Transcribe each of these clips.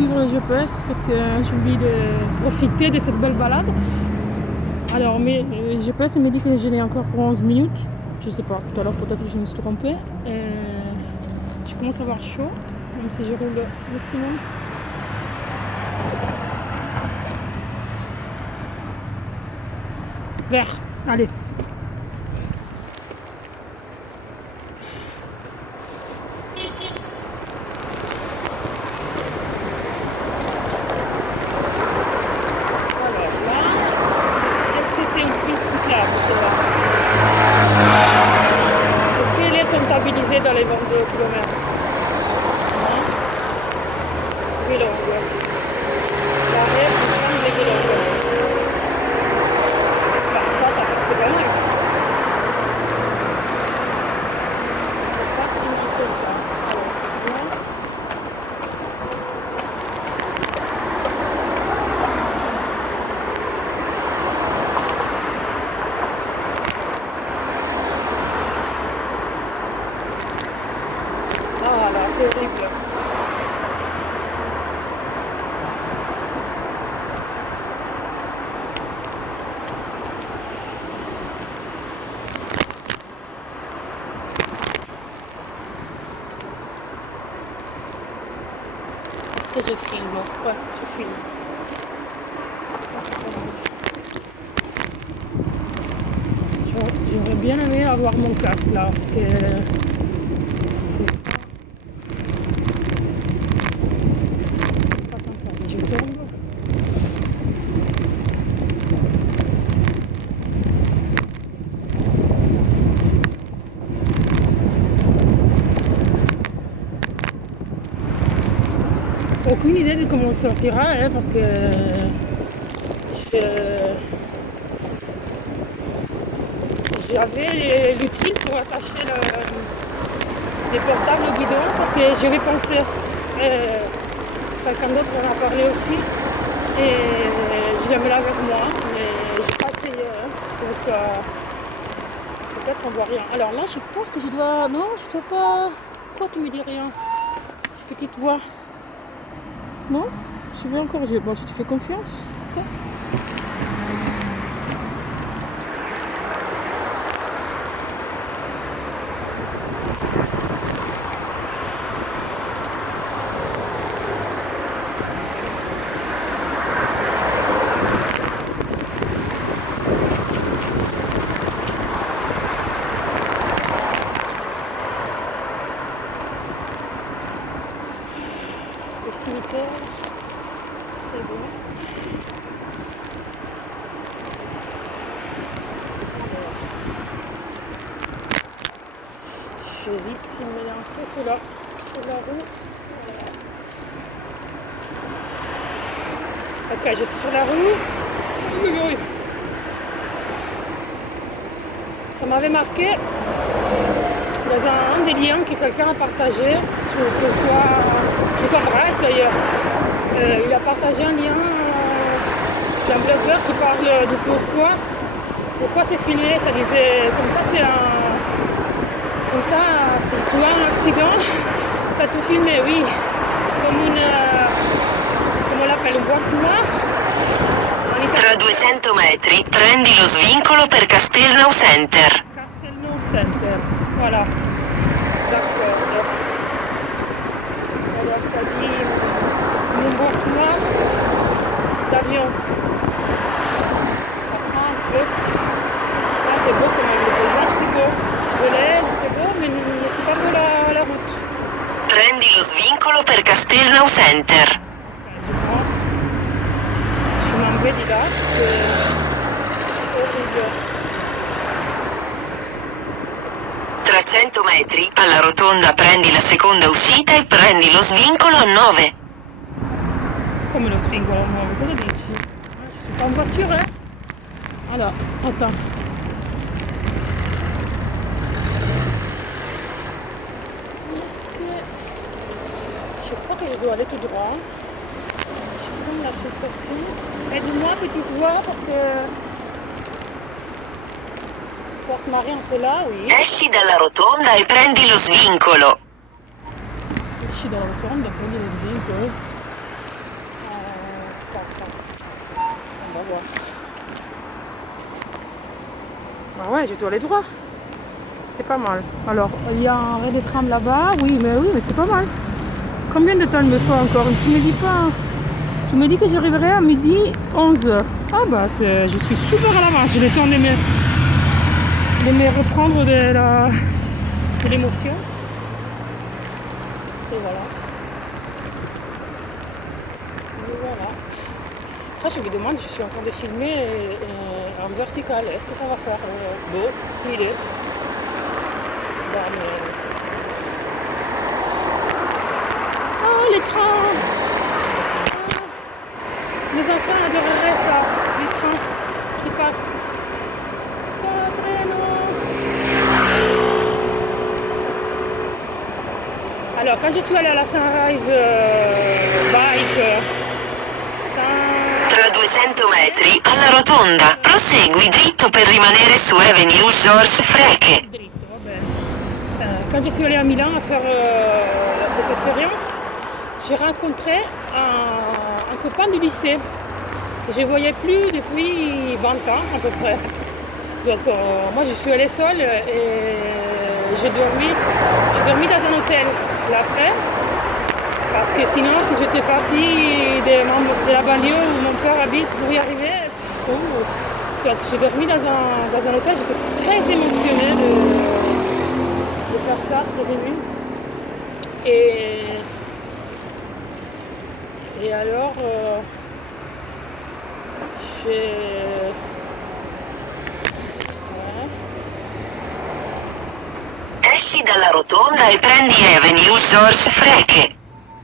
suivre le GPS parce que j'ai envie de profiter de cette belle balade. Alors, mais le GPS me dit que je l'ai encore pour 11 minutes. Je sais pas, tout à l'heure peut-être que je me suis trompée. Je commence à avoir chaud, même si je roule le final. Vert, allez. Est-ce qu'elle est comptabilisée dans les 22 km? Non. Vilongue. L'arrêt pour prendre les Vilongue. Bah, ça c'est pas mal. C'est pas si mal que ça. Alors, ah là, c'est horrible. Est-ce que je filme? Ouais, je filme. J'aurais bien aimé avoir mon casque là, parce que c'est pas sympa si je tombe. Aucune idée de comment on sortira, hein, parce que j'avais l'outil pour attacher les portables au guidon, parce que j'avais pensé, quelqu'un d'autre en a parlé aussi, et je l'avais là avec moi, mais j'ai pas essayé, hein, donc peut-être on voit rien. Alors là, je pense que je dois... Non, je dois pas... Pourquoi tu me dis rien? Petite voix. Non? Je vais encore... Bon, je te fais confiance. Ok. Le cimetière, c'est bon. Alors, j'hésite de filmer l'info sur la roue. Ok, je suis sur la roue. Ça m'avait marqué dans un des liens que quelqu'un a partagé sur pourquoi, je crois Bryce d'ailleurs, il a partagé un lien d'un blogueur qui parle de pourquoi c'est filmé. Ça disait comme ça si tu as un accident, tu as tout filmé, oui, comme come l'appelle, une boîte noire. Tra 200 metri prendi lo svincolo per Castelnau Center. Castelnau Center, voilà. D'accord. Alors ça dit une boîte noire d'avion. Ça craint un peu. Là c'est beau quand même, le paysage c'est beau. C'est beau, mais c'est pas beau la route. Prendi lo svincolo per Castelnau Center. Je m'en vais de là parce que c'est horrible. 300 metri, alla rotonda prendi la seconda uscita e prendi lo svincolo a 9. Come lo svincolo a 9? Cosa dici? Je suis pas en voiture, hein? Alors, attends. Est-ce que... Je crois que je dois aller tout droit. J'ai comme la sensation. Aide-moi, petite voix, parce que... Porte Marion, c'est là, oui. Esci dalla rotonda e prendi lo svincolo. Esci dalla rotonda, prendi lo svincolo. voir. Ah ouais, je dois aller droit. C'est pas mal. Alors, il y a un arrêt de tram là-bas. Oui, mais c'est pas mal. Combien de temps il me faut encore? Tu me dis pas. Tu me dis que j'arriverai à midi 11. Ah bah, je suis super à l'avance. J'ai le temps de me reprendre de l'émotion. Et voilà. Après, je me demande si je suis en train de filmer en vertical. Est-ce que ça va faire beau? Une idée. Oh, les trains! Mes enfants adoreraient ça, les trains qui passent. Ciao, treno! Alors, quand je suis allée à la Sunrise Bike, Tra 200 metri, alla rotonda, prosegui dritto per rimanere su Avenue Georges Freke. Quand je suis allée à Milan à faire cette expérience, j'ai rencontré un copain du lycée que je ne voyais plus depuis 20 ans à peu près. Donc moi je suis allée seule et j'ai dormi dans un hôtel l'après. Parce que sinon, si j'étais partie de la banlieue où mon père habite pour y arriver, donc j'ai dormi dans un hôtel, j'étais très émotionnée de faire ça, très émue. Et alors, j'ai... Esci dalla rotonda e prendi Avenue Georges Freke.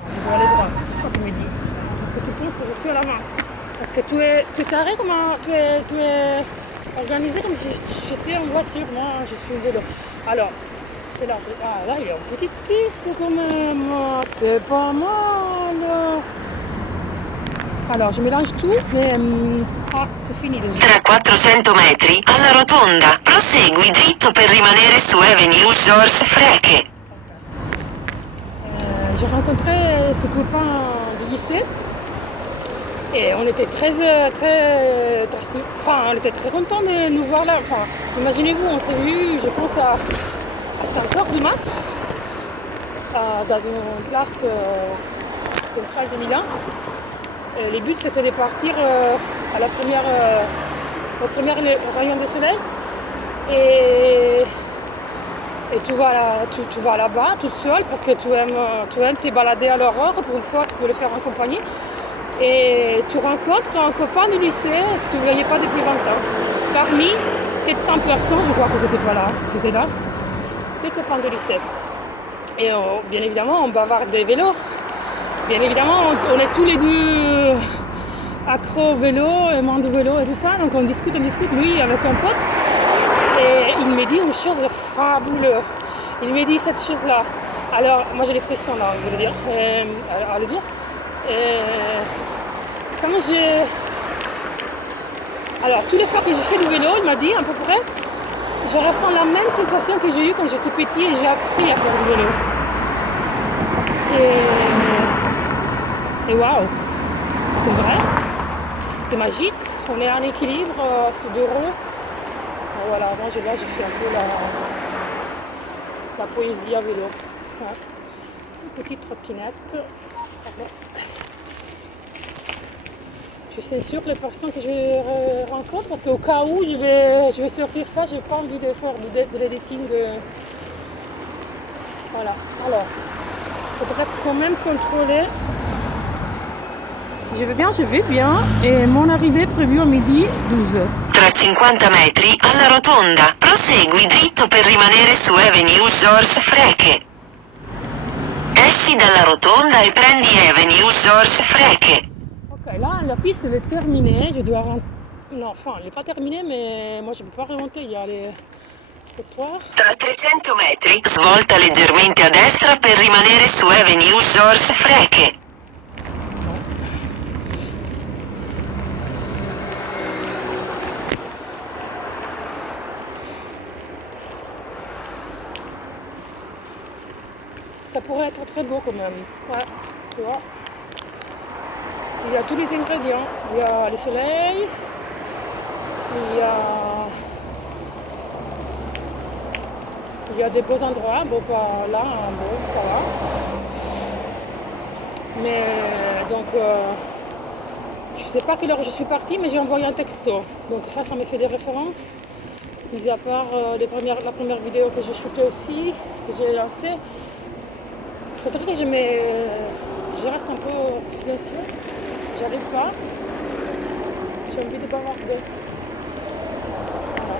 Je dois aller droit, comme tu me dis. Parce que tu penses que je suis à l'avance. Parce que tu es carré tu es organisé comme si j'étais en voiture. Moi, je suis en vélo. Alors, c'est là. Ah, là, il y a une petite piste quand même. C'est pas mal. Alors, je mélange tout, mais... c'est fini déjà. Tra 400 metri, alla rotonda, prosegui dritto per rimanere su Avenue Georges Freke. J'ai rencontré ce copain du lycée et on était on était très contents de nous voir là. Enfin, imaginez-vous, on s'est vu, je pense, à 5h du mat dans une place centrale de Milan. Et le but c'était de partir au premier rayon de soleil et tu vas là-bas toute seule parce que tu aimes te balader à l'aurore. Pour une fois, tu peux le faire en compagnie. Et tu rencontres un copain du lycée que tu ne voyais pas depuis 20 ans. Parmi 700 personnes, je crois que c'était pas là, c'était là, les copains du lycée. Et bien évidemment, on bavarde des vélos. Bien évidemment, on est tous les deux accros au vélo, aimants de vélo et tout ça. Donc on discute, lui avec un pote. Et il me dit une chose fabuleuse. Il me dit cette chose-là. Alors, moi j'ai les frissons là, je veux le dire, à le dire. Alors, tous les fois que j'ai fait du vélo, il m'a dit à peu près, je ressens la même sensation que j'ai eue quand j'étais petit et j'ai appris à faire du vélo. Et waouh, c'est vrai, c'est magique, on est en équilibre sur deux roues. Voilà, moi j'ai fait un peu la poésie à vélo. Ouais. Une petite trottinette. Pardon. Je censure les personnes que je rencontre parce qu'au cas où je vais sortir ça, j'ai pas envie de faire de l'editing. Voilà, alors, il faudrait quand même contrôler. Si je vais bien, et mon arrivée est prévue à midi 12. Tra 50 metri, alla rotonda, prosegui dritto per rimanere su Avenue Georges Freke. Esci dalla rotonda e prendi Avenue Georges Freke. Ok, là, la piste elle est terminée, je dois rentrer. Non, enfin, elle n'est pas terminée, mais moi je ne peux pas remonter, il y a les trottoirs. Tra 300 metri, svolta leggermente a destra per rimanere su Avenue Georges Freke. Ça pourrait être très beau quand même. Ouais, tu vois. Il y a tous les ingrédients. Il y a le soleil, Il y a des beaux endroits, bon pas là, bon ça va. Mais donc je sais pas à quelle heure je suis partie, mais j'ai envoyé un texto. Donc ça me fait des références. Mis à part la première vidéo que j'ai shootée aussi, que j'ai lancée. Il faudrait que je reste un peu silencieux. J'arrive pas. J'ai envie de bavarder. Voilà.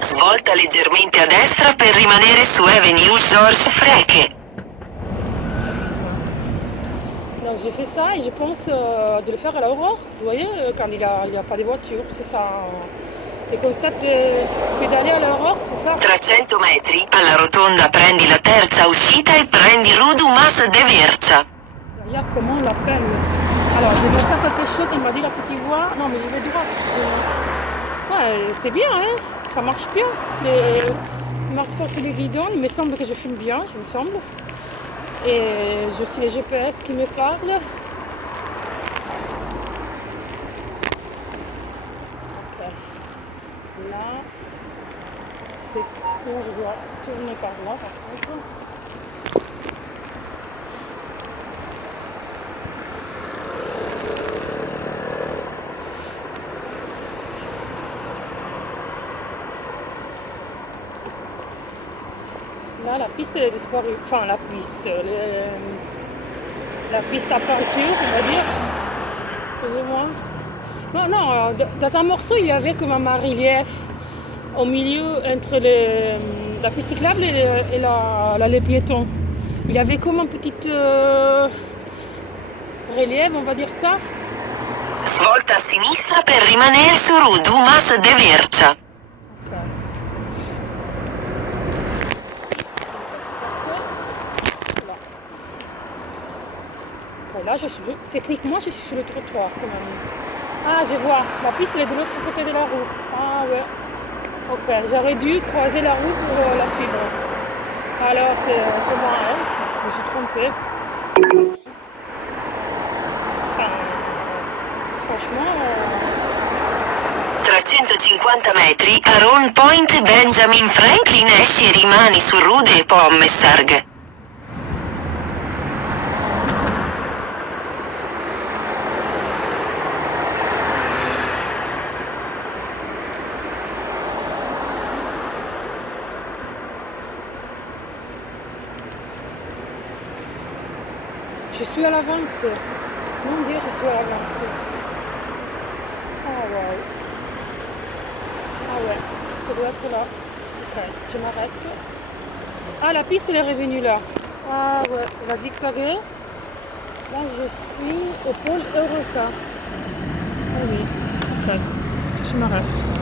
Svolta leggermente a destra per rimanere su Avenue Georges Freke. Donc j'ai fait ça et je pense de le faire à l'aurore. Vous voyez, quand il n'y a pas de voiture, c'est ça. Le concept de pédaler à l'aurore, c'est ça. 300 metri, alla rotonda prendi la terza uscita e prendi Rue du Mas de Verza. Regarde comment on l'appelle. Alors je vais faire quelque chose, il m'a dit la petite voix. Non mais je vais droit. Ouais, c'est bien, hein. Ça marche bien. Les smartphones sur les guidons, il me semble que je filme bien, je me semble. Et je suis les GPS qui me parlent. Ok. Là, c'est quand je dois tourner par là, par contre. Là, la piste elle est disparue. Enfin, la piste à peinture, on va dire. Plus ou moins. Non, dans un morceau, il y avait comme un bas-relief au milieu entre la piste cyclable et l'allée piéton. Il y avait comme un petit relief, on va dire ça. Svolta a sinistra per rimanere su Rue du Mas de Verza. Là, techniquement, je suis sur le trottoir quand même. Ah, je vois. La piste elle est de l'autre côté de la route. Ah ouais. Ok, j'aurais dû croiser la route pour la suivre. Alors, c'est moi, hein. Je me suis trompée. Enfin, franchement... 350 metri, a Round Point Benjamin Franklin esci e rimani su Rue des Pommesargues. Je suis à l'avance. Mon Dieu, je suis à l'avance. Ah ouais. Ah ouais, ça doit être là. Ok, je m'arrête. Ah, la piste elle est revenue là. Ah ouais, on va zigzaguer. Là, je suis au pôle Eureka. Ah oui, ok, je m'arrête.